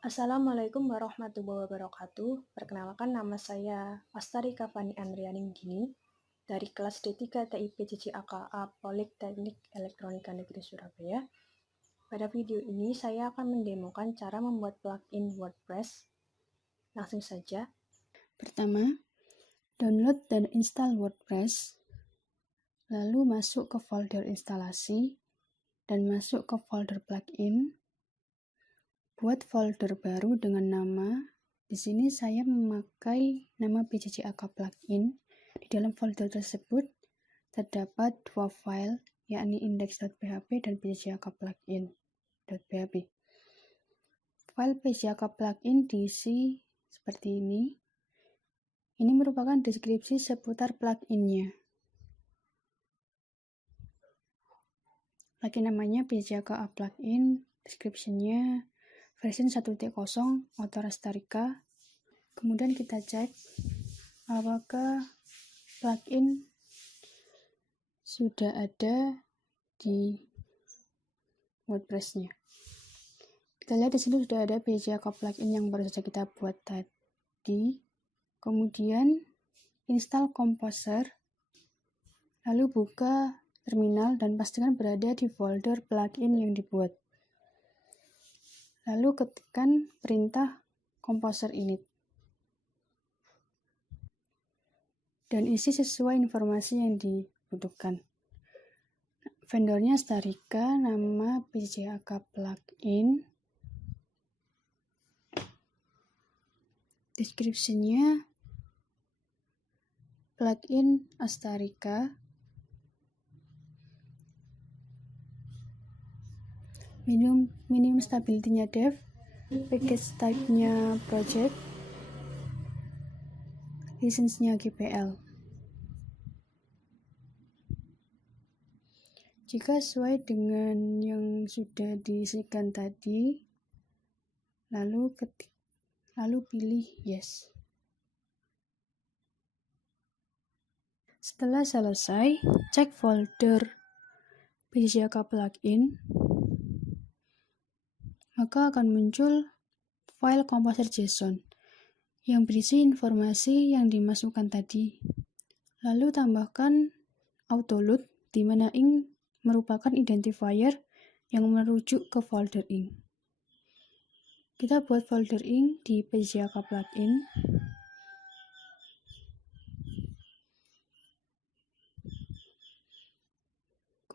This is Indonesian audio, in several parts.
Assalamualaikum warahmatullahi wabarakatuh. Perkenalkan, nama saya Astari Kavani Andrianingdini dari kelas D3 TIP CCAKA Politeknik Elektronika Negeri Surabaya. Pada video ini saya akan mendemokan cara membuat plugin WordPress. Langsung saja. Pertama, download dan install WordPress, lalu masuk ke folder instalasi dan masuk ke folder plugin. Buat folder baru dengan nama. Di sini saya memakai nama PJJAK plugin. Di dalam folder tersebut terdapat dua file, yakni index.php dan PJJAK plugin.php. File PJJAK plugin diisi seperti ini. Ini merupakan deskripsi seputar pluginnya. Plugin namanya PJJAK plugin, description-nya versi 1.0 author Astarika. Kemudian kita cek apakah plugin sudah ada di WordPress-nya. Kita lihat di sini sudah ada PJJAK plugin yang baru saja kita buat tadi. Kemudian install Composer, lalu buka terminal dan pastikan berada di folder plugin yang dibuat. Lalu ketikkan perintah Composer init dan isi sesuai informasi yang dibutuhkan. Vendornya Astarika, nama PJJAK plugin, deskripsinya plugin Astarika, minimum stability-nya dev, package type-nya project, license-nya GPL. Jika sesuai dengan yang sudah diisikan tadi, lalu pilih yes. Setelah selesai, cek folder PJJAK plugin, maka akan muncul file composer.json yang berisi informasi yang dimasukkan tadi. Lalu tambahkan autoload, di mana ing merupakan identifier yang merujuk ke folder ing. Kita buat folder ing di PJJAK plugin.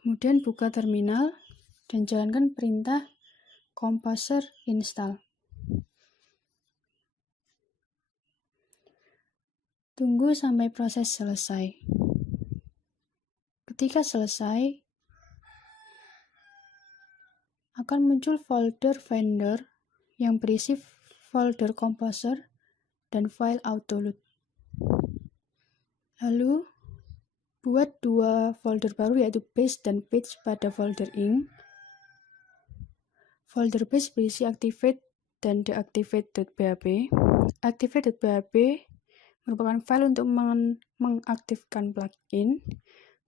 Kemudian buka terminal dan jalankan perintah composer install. Tunggu sampai proses selesai. Ketika selesai, akan muncul folder vendor yang berisi folder composer dan file autoload. Lalu, buat dua folder baru yaitu base dan page pada folder ing. Folder base berisi activate dan deactivate.php. Activate.php merupakan file untuk mengaktifkan plugin.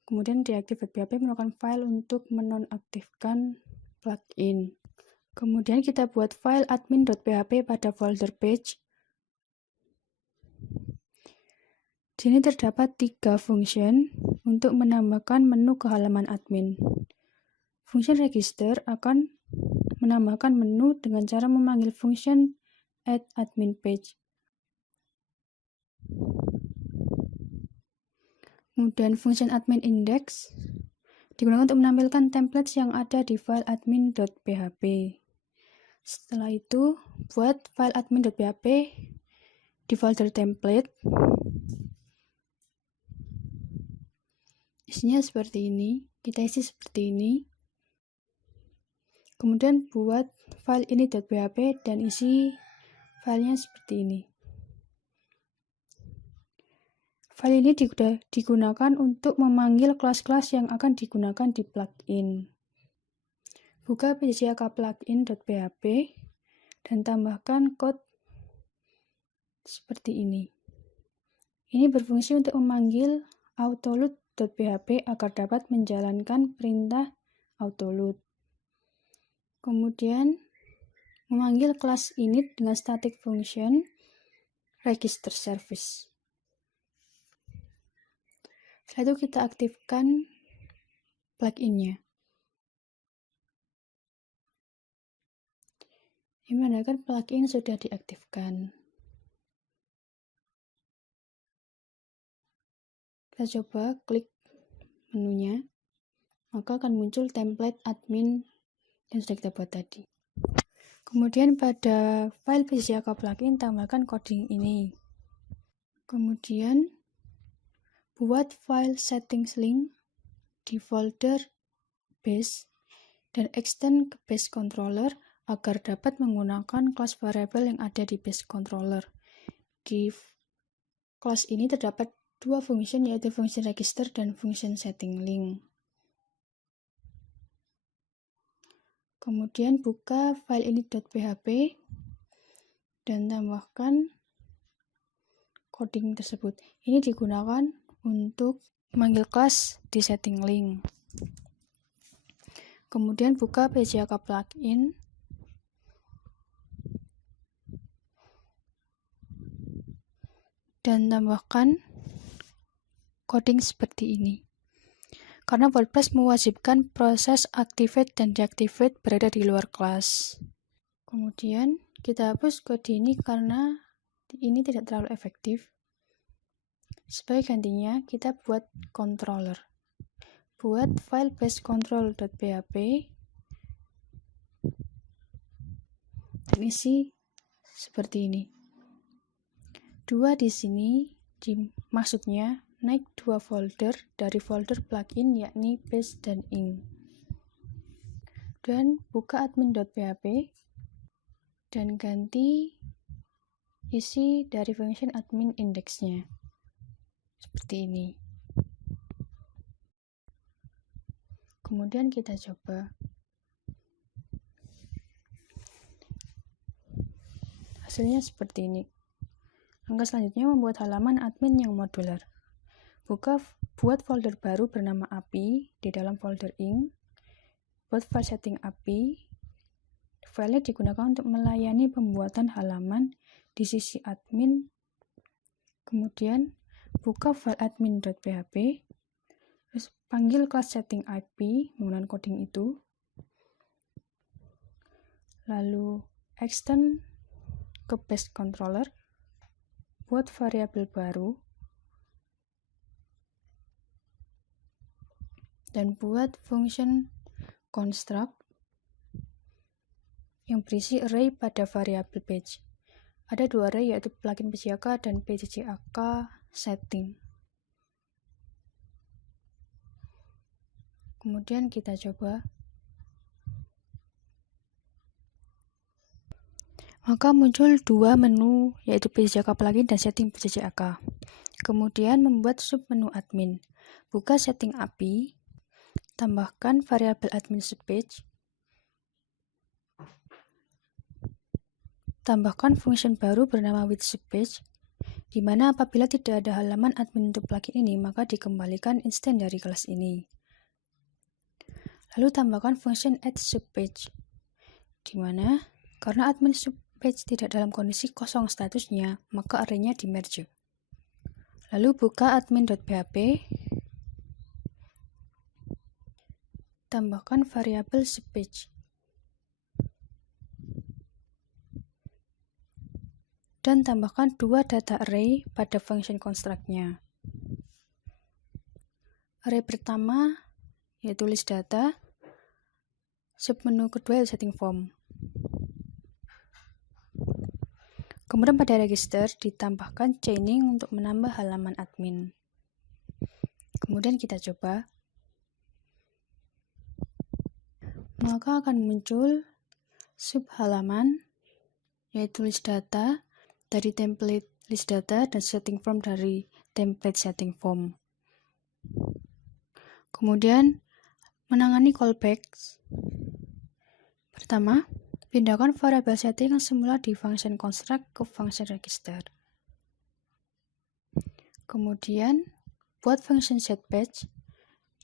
Kemudian deactivate.php merupakan file untuk menonaktifkan plugin. Kemudian kita buat file admin.php pada folder page. Di sini terdapat 3 function untuk menambahkan menu ke halaman admin. Function register akan menambahkan menu dengan cara memanggil function add admin page. Kemudian function admin index digunakan untuk menampilkan templates yang ada di file admin.php. Setelah itu, buat file admin.php di folder template. Isinya seperti ini, kita isi seperti ini. Kemudian buat file init.php dan isi filenya seperti ini. File ini digunakan untuk memanggil kelas-kelas yang akan digunakan di plugin. Buka PJJAK plugin.php dan tambahkan code seperti ini. Ini berfungsi untuk memanggil autoload.php agar dapat menjalankan perintah autoload. Kemudian memanggil kelas init dengan static function register service. Setelah itu kita aktifkan plugin-nya. Ini menandakan plugin sudah diaktifkan. Kita coba klik menunya, maka akan muncul template admin yang sudah kita buat tadi. Kemudian pada file PCC-AK plugin tambahkan coding ini. Kemudian buat file settings link di folder base dan extend ke base controller agar dapat menggunakan kelas variabel yang ada di base controller. Di kelas ini terdapat dua function, yaitu function register dan function setting link. Kemudian buka file init.php dan tambahkan coding tersebut. Ini digunakan untuk memanggil kelas di setting link. Kemudian buka PCC-AK plugin dan tambahkan coding seperti ini. Karena WordPress mewajibkan proses activate dan deactivate berada di luar kelas. Kemudian kita hapus kode ini karena ini tidak terlalu efektif. Sebagai gantinya kita buat controller. Buat file base control.php dan isi seperti ini. Dua di sini maksudnya naik dua folder dari folder plugin, yakni base dan ink. Dan buka admin.php dan ganti isi dari function admin indexnya seperti ini. Kemudian kita coba. Hasilnya seperti ini. Langkah selanjutnya membuat halaman admin yang modular. Buat folder baru bernama API di dalam folder ink. Buat file setting API. Filenya digunakan untuk melayani pembuatan halaman di sisi admin. Kemudian buka file admin.php. Terus panggil kelas setting IP menggunakan coding itu. Lalu extend ke base controller. Buat variabel baru. Dan buat function construct yang berisi array pada variabel page. Ada dua array, yaitu plugin PCC-AK dan PCC-AK setting. Kemudian kita coba. Maka muncul dua menu, yaitu PCC-AK plugin dan setting PCC-AK. Kemudian membuat submenu admin. Buka setting API, tambahkan variabel admin subpage, tambahkan function baru bernama with subpage, di mana apabila tidak ada halaman admin untuk plugin ini, maka dikembalikan instance dari kelas ini. Lalu tambahkan function add subpage, di mana karena admin subpage tidak dalam kondisi kosong statusnya, maka array-nya di-merge. Lalu buka admin.php, tambahkan variabel subpage, dan tambahkan dua data array pada function construct-nya. Array pertama yaitu list data, submenu kedua yaitu setting form. Kemudian pada register ditambahkan chaining untuk menambah halaman admin. Kemudian kita coba. Maka akan muncul sub halaman, yaitu list data dari template list data dan setting form dari template setting form. Kemudian menangani callbacks. Pertama, pindahkan variabel setting yang semula di function construct ke function register. Kemudian buat function setPage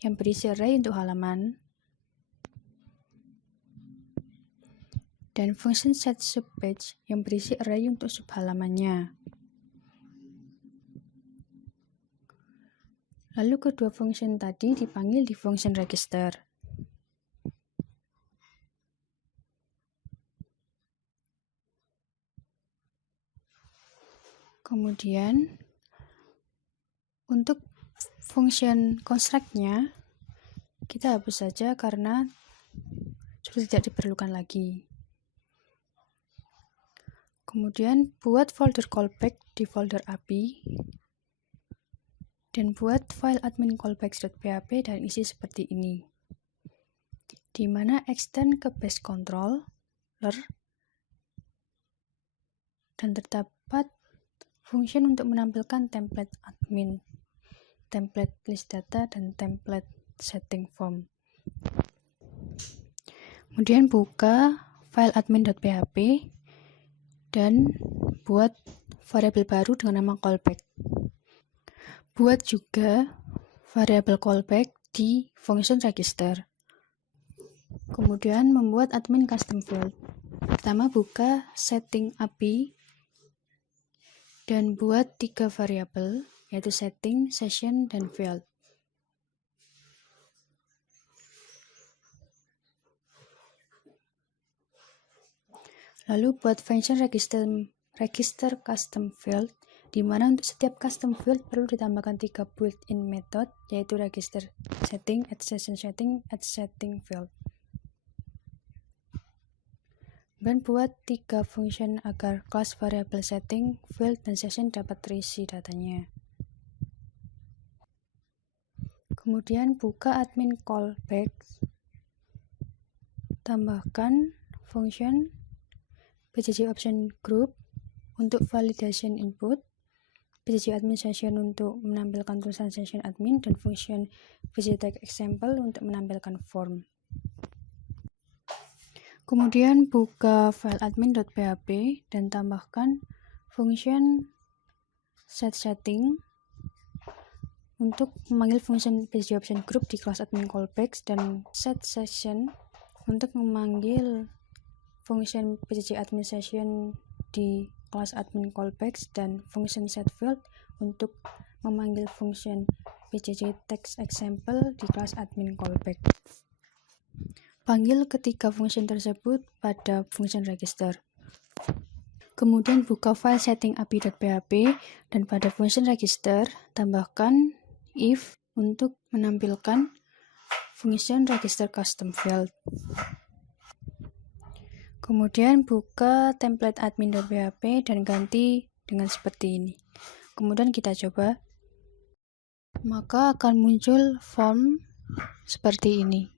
yang berisi array untuk halaman. dan function setSubPage yang berisi array untuk subhalamannya. Lalu kedua function tadi dipanggil di function register. Kemudian untuk function construct-nya kita hapus saja karena sudah tidak diperlukan lagi. Kemudian buat folder callback di folder API dan buat file admin callbacks.php dan isi seperti ini, di mana extend ke base controller dan terdapat function untuk menampilkan template admin, template list data, dan template setting form. Kemudian buka file admin.php dan buat variabel baru dengan nama callback. Buat juga variabel callback di function register. Kemudian membuat admin custom field. Pertama buka setting API dan buat 3 variabel, yaitu setting, session, dan field. Lalu buat function register custom field, di mana untuk setiap custom field perlu ditambahkan 3 built-in method, yaitu register setting, @session setting, @setting field. Dan buat 3 function agar kelas variabel setting, field, dan session dapat terisi datanya. Kemudian buka admin callbacks, tambahkan function PJJ option group untuk validation input, PJJ admin session untuk menampilkan tulisan session admin, dan function PJJ tag example untuk menampilkan form. Kemudian buka file admin.php dan tambahkan function setSetting untuk memanggil function PJJ option group di kelas admin callbacks, dan setSession untuk memanggil function PJJ admin session di kelas admin callbacks, dan function setField untuk memanggil function PJJ text example di kelas admin callback. Panggil ketiga function tersebut pada function register. Kemudian buka file setting api.php dan pada function register tambahkan if untuk menampilkan function register custom field. Kemudian buka template admin.php dan ganti dengan seperti ini. Kemudian kita coba. Maka akan muncul form seperti ini.